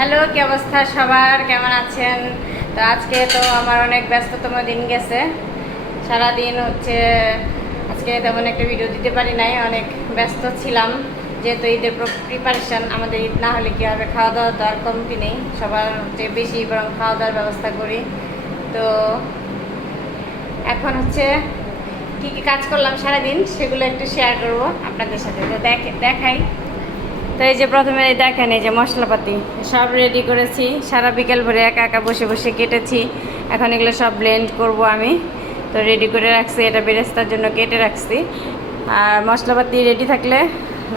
Hello, কি অবস্থা সবার, কেমন আছেন? তো আজকে তো আমার অনেক ব্যস্ততম দিন গেছে। সারাদিন আজকে তেমন একটা ভিডিও দিতে পারি নাই, অনেক ব্যস্ত ছিলাম। যেহেতু ঈদের প্রিপারেশন, আমাদের ঈদ না হলে কী হবে, খাওয়া দাওয়া তো আর কমতি নেই, সবার বেশি বরং খাওয়া দাওয়ার ব্যবস্থা করি। তো এখন কী কী কাজ করলাম সারাদিন সেগুলো একটু শেয়ার করবো আপনাদের সাথে। তো দেখাই। তো এই যে প্রথমে দেখেন, এই যে মশলাপাতি সব রেডি করেছি, সারা বিকেল ভরে একা একা বসে বসে কেটেছি। এখন এগুলো সব ব্লেন্ড করব আমি। তো রেডি করে রাখছি, এটা বেরেস্তার জন্য কেটে রাখছি। আর মশলাপাতি রেডি থাকলে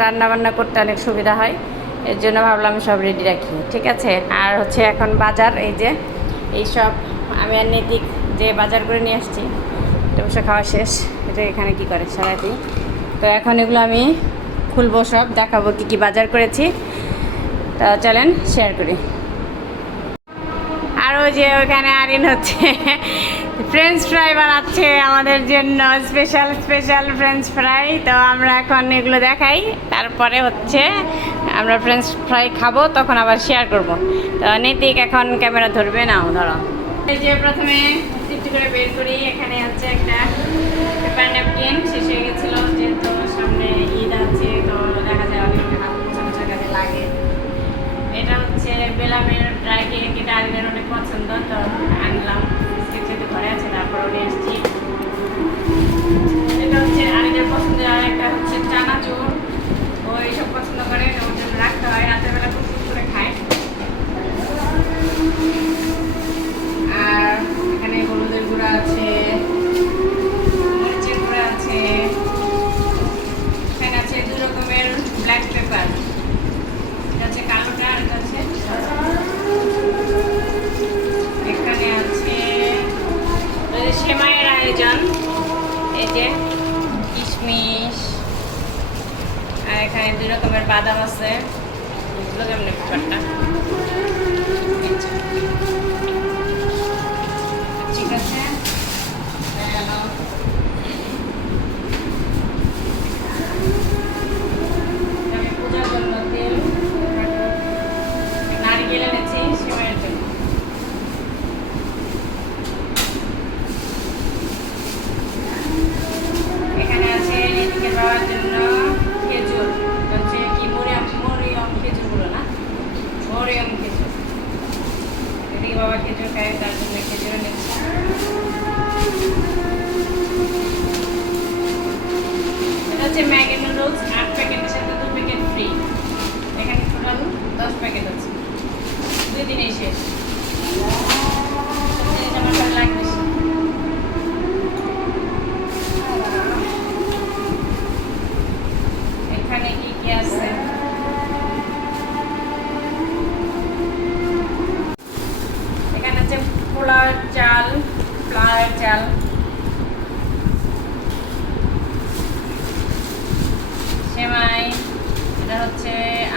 রান্না বান্না করতে অনেক সুবিধা হয়, এর জন্য ভাবলাম সব রেডি রাখি, ঠিক আছে। আর এখন বাজার, এই যে এই সব আমি আর নৈতিক যে বাজার করে নিয়ে আসছি। এটা বসে খাওয়া শেষ। এটা এখানে কি করে সারাদিন। তো এখন এগুলো আমি খুলবো, সব দেখাবো কি কি বাজার করেছি। তা চলেন শেয়ার করি। আর ওই যে ওখানে আরিন ফ্রেঞ্চ ফ্রাই বানাচ্ছে আমাদের জন্য, স্পেশাল স্পেশাল ফ্রেঞ্চ ফ্রাই। তো আমরা এখন এগুলো দেখাই, তারপরে আমরা ফ্রেঞ্চ ফ্রাই খাবো, তখন আবার শেয়ার করব। তো নৈতিক এখন ক্যামেরা ধরবে না, ধরো। এই যে প্রথমে একটু করে বের করি। এখানে একটা পেপার ন্যাপকিন শেষ হয়ে গেছিলো, যেহেতু সামনে ঈদ আছে, তো দেখা যায় অনেক কাজে লাগে। এটা বেলামের ড্রাই কেক, এটা আরিনের অনেক পছন্দ, তো আনলাম। বিস্কিট যেহেতু ঘরে আছে, তারপর নিয়ে আসছি। এটা আরিনের পছন্দের। আর একটা চানাচুর, ও এইসব পছন্দ করে, ওর জন্য রাখতে হয়, রাতের বেলা খুব করে খায়। আর এখানে হলুদের গুঁড়া আছে, মরিচের গুঁড়া আছে, এখানে আছে 2 রকমের ব্ল্যাক পেপার, এটা কালোটা, এটা এখানে আছে সেমাইয়ের আয়োজন, এই যে কিশমিশ। আর এখানে 2 রকমের বাদাম আছে, বুঝলো কেমন পেপারটা, ঠিক আছে। আমি পূজার জন্য তেল, নারিকেল এনেছি সেমাইয়ের জন্য। এখানে আছে এদিকে বাবার জন্য খেজুর, কি মরিয়ম খেজুরগুলো না, মরিয়ম খেজুর। এদিকে বাবা খেজুর খায়, তার জন্য খেজুর এনেছি। এটা ম্যাগি নুডলস, 8 প্যাকেটের সাথে 2 প্যাকেট ফ্রি। এখানে টোটাল 10 প্যাকেট আছে, 2 দিনেই শেষ। আমার ভালো লাগবে। এখানে কি কি আছে, এখানে আছে ফ্লাওয়ার চাল, সেমাই, এটা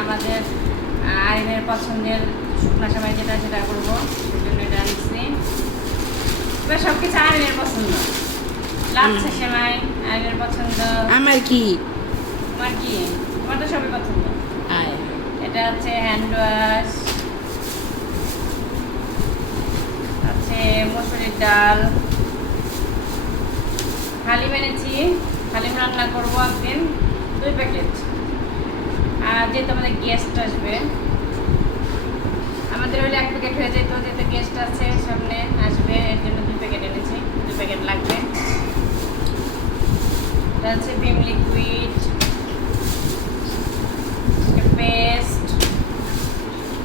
আমাদের আরিনের পছন্দের শুকনা সেমাই, যেটা করবো, সেজন্য এটা আনছি। এবার সব কিছু আরিনের পছন্দ, লাচ্ছা সেমাই আরিনের পছন্দ। আমার কি, তোমার কি? তোমার তো সবই পছন্দ। এটা হ্যান্ড ওয়াশ, মসুরির ডাল, হালিম এনেছি, হালিম রান্না করবো একদিন, 2 প্যাকেট। আর যেহেতু আমাদের গেস্ট আসবে, আমাদের 1 প্যাকেট হয়ে যেত, যেহেতু গেস্ট আছে সামনে আসবে, এর জন্য 2 প্যাকেট এনেছি, 2 প্যাকেট লাগবে। এটা ভিম লিকুইড, পেস্ট,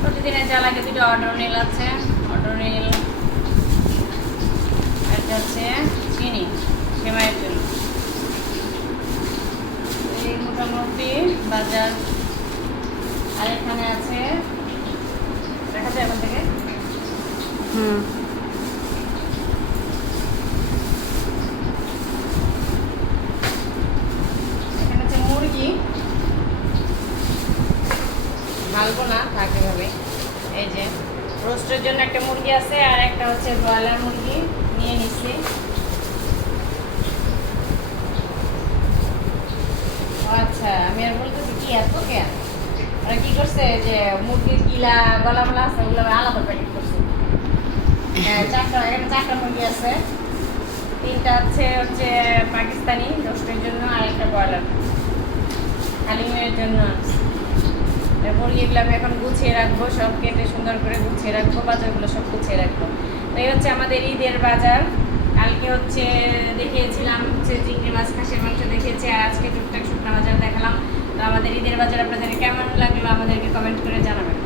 প্রতিদিনের যা লাগে। 2টা অডোনিল আছে, অডোনিল। এটা চিনি সেমাইয়ের জন্য। এই মোটামুটি বাজার। আর এখানে আছে, দেখা যায় এখান থেকে, এখানে আছে মুরগি, ভালবো না থাকে ভাবে। এই যে রোস্টের জন্য একটা মুরগি আছে, আর একটা ব্রয়লার মুরগি নিয়ে নিচ্ছি। আচ্ছা, আমি আর বলতেছি কি এত কেন, ওরা কি করছে যে মুরগির গিলা গলামলা আছে ওগুলো আলাদা প্যাকেট করছে। চারটা মুরগি আছে, 3টা হচ্ছে পাকিস্তানি রোস্টের জন্য, আর একটা ব্রয়লার হালিমের জন্য আছে। মুরগিগুলো আমি এখন গুছিয়ে রাখবো, সব কেটে সুন্দর করে গুছিয়ে রাখবো, বাজারগুলো সব গুছিয়ে রাখবো। তো এই হচ্ছে আমাদের ঈদের বাজার। কালকে দেখিয়েছিলাম চিংড়ি মাছ, খাসির মাংস দেখিয়েছি, আর আজকে টুকটাক শুকনো বাজার দেখালাম। তো আমাদের ঈদের বাজার আপনাদের কেমন লাগলো আমাদেরকে কমেন্ট করে জানাবেন।